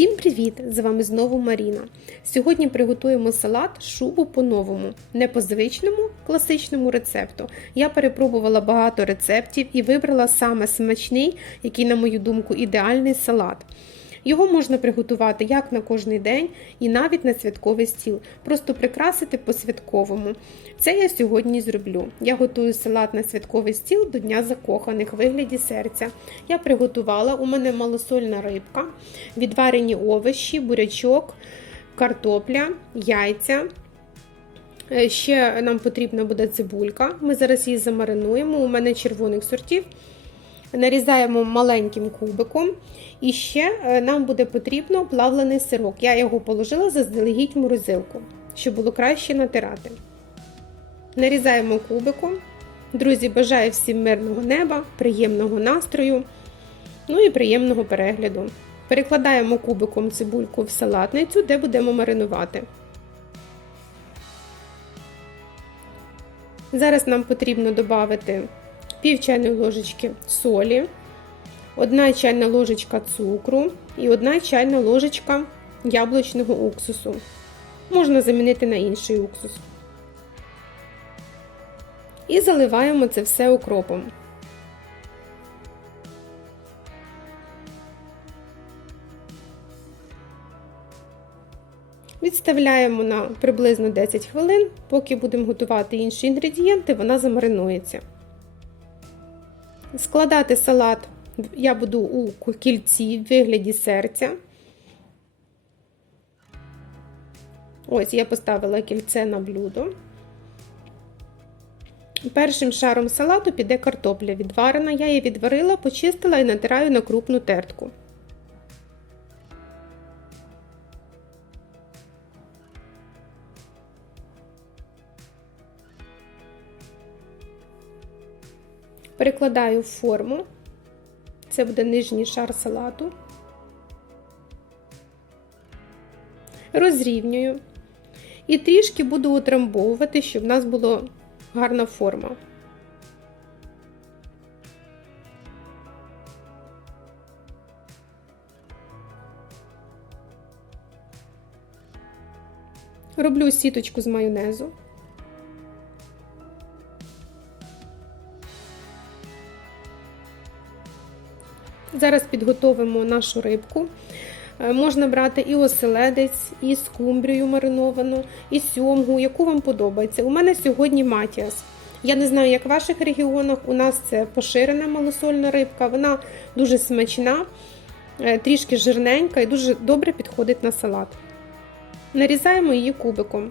Всім привіт! З вами знову Маріна. Сьогодні приготуємо салат шубу по-новому, не по звичному класичному рецепту. Я перепробувала багато рецептів і вибрала саме смачний, який, на мою думку, ідеальний салат. Його можна приготувати як на кожний день і навіть на святковий стіл, просто прикрасити по-святковому. Це я сьогодні зроблю. Я готую салат на святковий стіл до Дня закоханих в вигляді серця. Я приготувала, у мене малосольна рибка, відварені овочі, бурячок, картопля, яйця. Е, Ще нам потрібна буде цибулька. Ми зараз її замаринуємо. У мене червоних сортів нарізаємо маленьким кубиком. І ще е, нам буде потрібно плавлений сирок. Я його положила заздалегідь в морозилку, щоб було краще натирати. Нарізаємо кубиком. Друзі, бажаю всім мирного неба, приємного настрою, ну і приємного перегляду. Перекладаємо кубиком цибульку в салатницю, де будемо маринувати. Зараз нам потрібно додати пів чайної ложечки солі, 1 чайна ложечка цукру і 1 чайна ложечка яблучного уксусу. Можна замінити на інший уксус. І заливаємо це все укропом. Відставляємо на приблизно 10 хвилин, поки будемо готувати інші інгредієнти, вона замаринується. Складати салат я буду у кільці в вигляді серця. Ось я поставила кільце на блюдо. Першим шаром салату піде картопля відварена. Я її відварила, почистила і натираю на крупну тертку. Перекладаю форму. Це буде нижній шар салату. Розрівнюю. І трішки буду утрамбовувати, щоб в нас була гарна форма. Роблю сіточку з майонезу. Зараз підготовимо нашу рибку. Е, можна брати і оселедець, і скумбрію мариновану, і сьомгу, яку вам подобається. У мене сьогодні матіас. Я не знаю, як в ваших регіонах. У нас це поширена малосольна рибка, вона дуже смачна, е, трішки жирненька і дуже добре підходить на салат. Нарізаємо її кубиком.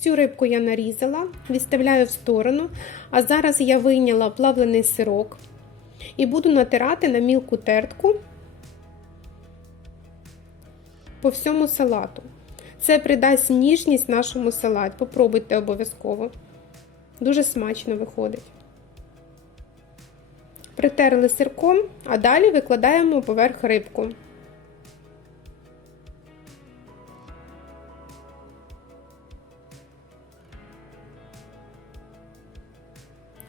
Цю рибку я нарізала, відставляю в сторону, а зараз я вийняла плавлений сирок і буду натирати на мілку тертку по всьому салату. Це придасть ніжність нашому салату. Попробуйте обов'язково. Дуже смачно виходить. Притерли сирком, а далі викладаємо поверх рибку.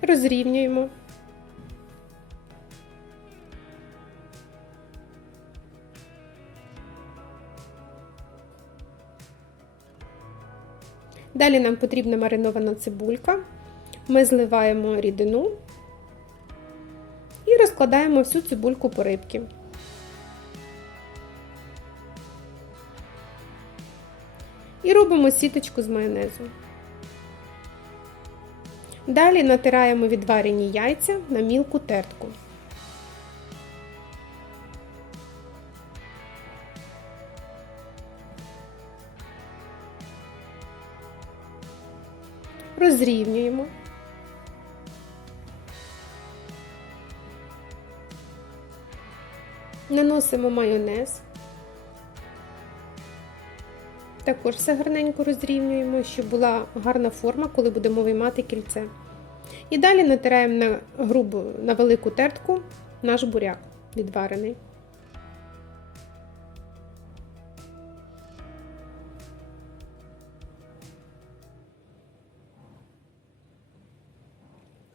Розрівнюємо. Далі нам потрібна маринована цибулька. Ми зливаємо рідину і розкладаємо всю цибульку по рибки. І робимо сіточку з майонезу. Далі натираємо відварені яйця на мілку тертку. Розрівнюємо. Наносимо майонез. Також все гарненько розрівнюємо, щоб була гарна форма, коли будемо виймати кільце. І далі натираємо на грубу, на велику тертку наш буряк відварений.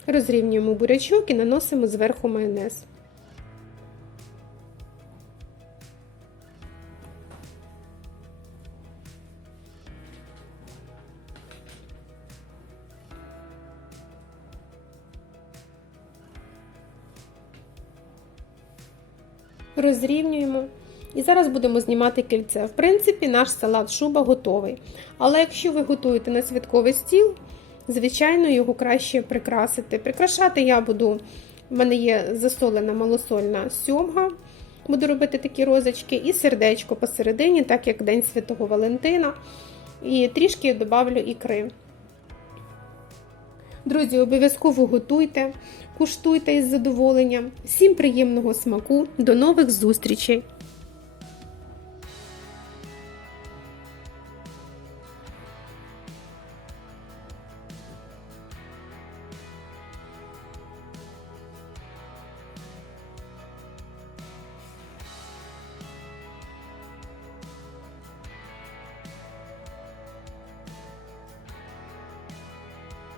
Розрівнюємо бурячок і наносимо зверху майонез. Розрівнюємо. І зараз будемо знімати кільце. В принципі, наш салат шуба готовий. Але якщо ви готуєте на святковий стіл, звичайно, його краще прикрасити. Прикрашати я буду, в мене є засолена малосольна сьомга. Буду робити такі розочки, і сердечко посередині, так як День Святого Валентина. І трішки добавлю ікри. Друзі, обов'язково готуйте, куштуйте із задоволенням. Всім приємного смаку, до нових зустрічей!